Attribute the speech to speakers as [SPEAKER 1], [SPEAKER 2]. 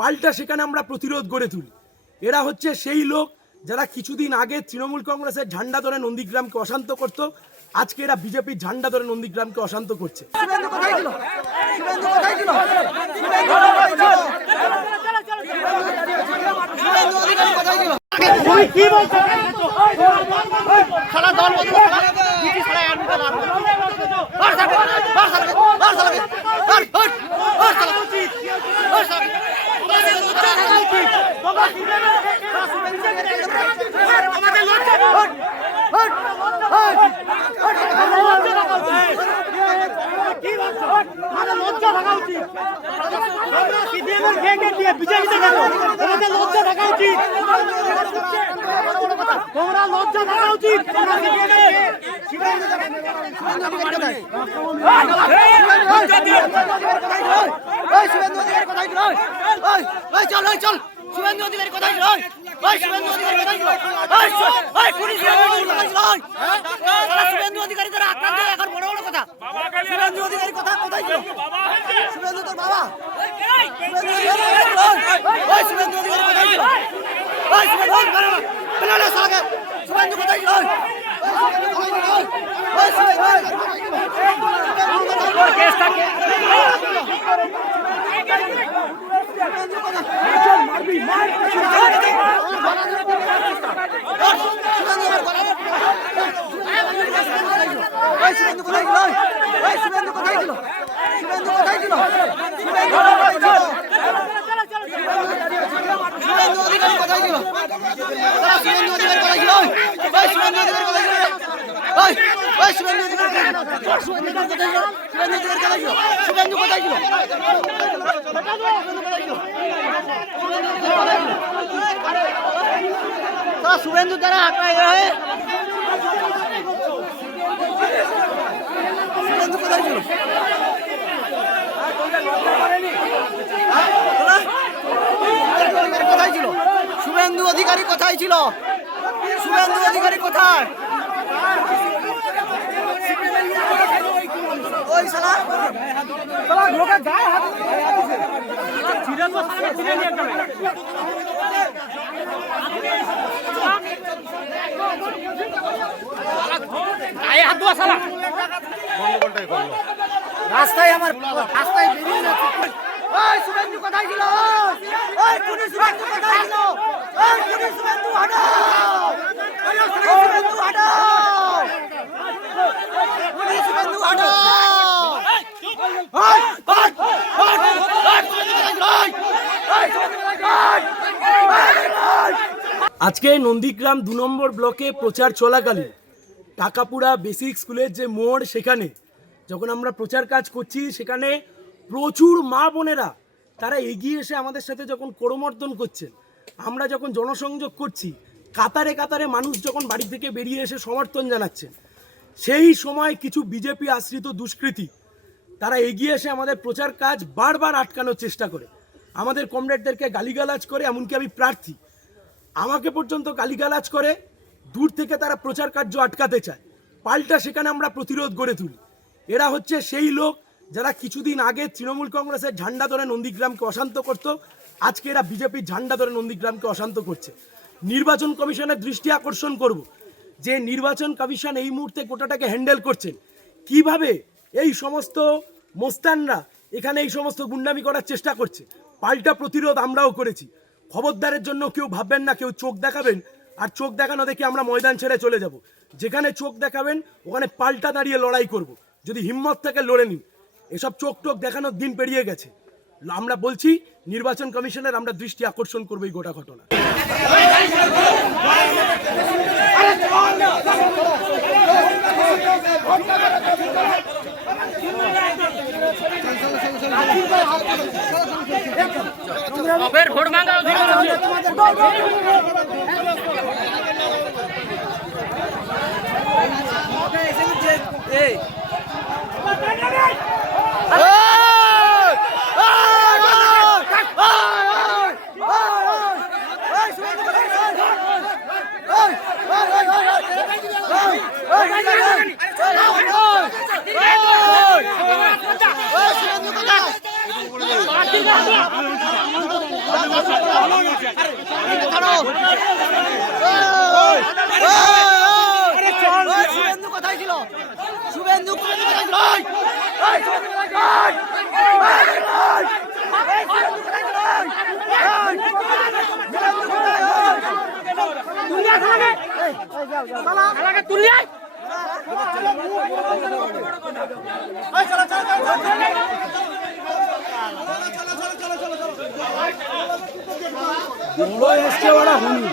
[SPEAKER 1] পাল্টা সেখানে আমরা প্রতিরোধ গড়ে তুলি। এরা হচ্ছে সেই লোক যারা কিছুদিন আগে তৃণমূল কংগ্রেসের ঝান্ডা ধরে নন্দীগ্রামকে অশান্ত করত। আজকে এরা বিজেপির ঝান্ডা ধরে নন্দীগ্রামকে অশান্ত করছে।
[SPEAKER 2] শুভেন্দু কোথায় ছিল শুভেন্দু কোথায় ছিল শুভেন্দু অধিকারী কোথায় ছিল সারা দল বদল দিদি সারা অ্যাডমিট আর আর সারা আর সারা আর সারা আর হট আর সারা আর সারা আমাদের লজ্জা হট হট হট লজ্জা রাখা উচিত কি লজ্জা আমাদের লজ্জা রাখা উচিত আমরা সিপিএমের ভেঙে দিয়ে বিজেপিতে গেল আমাদের লজ্জা রাখা উচিত তোমরা লজ্জা থাকা উচিত চল চল শুভেন্দু অধিকারী কোথায় ওই শুভেন্দু অধিকারী কোথায় ওই পুলিশ শুভেন্দু সারা শুভেন্দু অধিকারী দ্বারা আক্রান্ত এখন বড় বড় কথা। শুভেন্দু অধিকারী কোথায় কোথায় শুভেন্দু তোর বাবা? শুভেন্দু অধিকারী কোথায় ছিল? ওই শুভেন্দু অধিকারী কোথায় ছিল ওই শুভেন্দু অধিকারী বেলা না সালাকে শুভেন্দু কোথায় ছিল ওই শুভেন্দু কোথায় ছিল? ওই শুভেন্দু অধিকারী কোথায় ছিল? শুভেন্দু কোথায় ছিল? ওই শুভেন্দু কোথায় ছিল ওই শুভেন্দু কোথায় ছিল শুভেন্দু কোথায় ছিল শুভেন্দু কোথায় ছিল শুভেন্দু অধিকারী কোথায় ছিল তারা শুভেন্দু অধিকারী কোথায় ছিল ওই শুভেন্দু অধিকারী কোথায় ছিল ওই ওই শুভেন্দু অধিকারী কোথায় ছিল শুভেন্দু অধিকারী কোথায় ছিল শুভেন্দু অধিকারী কোথায় শুভেন্দু কোথায় ছিল তারা শুভেন্দু দ্বারা আক্রান্ত হয়ে শুভেন্দু কোথায় ছিল কোথায় ছিল শুভেন্দু অধিকারী কোথায় ছিল? শুভেন্দু অধিকারী কোথায়? ওই শালা। রাস্তায় আমার রাস্তায় বেরিয়ে যাচ্ছে। শুভেন্দু কোথায় শুভেন্দু কোথায় শুভেন্দু শুভেন্দু শুভেন্দু
[SPEAKER 1] আজকে নন্দীগ্রাম দু নম্বর ব্লকে প্রচার চলাকালীন টাকাপুরা বেসিক স্কুলের যে মোড় সেখানে, যখন আমরা প্রচার কাজ করছি, সেখানে প্রচুর মা বোনেরা, তারা এগিয়ে এসে আমাদের সাথে যখন করমর্দন করছেন, আমরা যখন জনসংযোগ করছি, কাতারে কাতারে মানুষ যখন বাড়ি থেকে বেরিয়ে এসে সমর্থন জানাচ্ছেন, সেই সময় কিছু বিজেপি আশ্রিত দুষ্কৃতী, তারা এগিয়ে এসে আমাদের প্রচার কাজ বারবার আটকানোর চেষ্টা করে। আমাদের কমরেডদেরকে গালিগালাজ করে, এমনকি আমি প্রার্থী। আমাকে পর্যন্ত গালিগালাজ করে, দূর থেকে তারা প্রচার কার্য আটকাতে চায়। পাল্টা সেখানে আমরা প্রতিরোধ গড়ে তুলি। এরা হচ্ছে সেই লোক যারা কিছুদিন আগে তৃণমূল কংগ্রেসের ঝান্ডা ধরে নন্দীগ্রামকে অশান্ত করত, আজকে এরা বিজেপির ঝান্ডা ধরে নন্দীগ্রামকে অশান্ত করছে। নির্বাচন কমিশনের দৃষ্টি আকর্ষণ করব। যে নির্বাচন কমিশন এই মুহূর্তে গোটাটাকে হ্যান্ডেল করছেন, কীভাবে এই সমস্ত মোস্তানরা এখানে এই সমস্ত গুন্ডামি করার চেষ্টা করছে? পাল্টা প্রতিরোধ আমরাও করেছি। খবরদারের জন্য কেউ ভাববেন না, কেউ চোখ দেখাবেন, আর চোখ দেখানো দেখে আমরা ময়দান ছেড়ে চলে যাব। যেখানে চোখ দেখাবেন, ওখানে পাল্টা দাঁড়িয়ে লড়াই করব। যদি হিম্মত থেকে লড়ে নিন। এসব চোখ টোক দেখানোর দিন পেরিয়ে গেছে আমরা বলছি নির্বাচন কমিশনের আমরা দৃষ্টি আকর্ষণ করব এই গোটা ঘটনা
[SPEAKER 2] ভোট মাঙ্গা শুভেন্দু কোথায় ছিল শুভেন্দু কোথায় ছিল ওই।
[SPEAKER 1] বড় এসছে বড় হুনি